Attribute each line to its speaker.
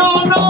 Speaker 1: no, no.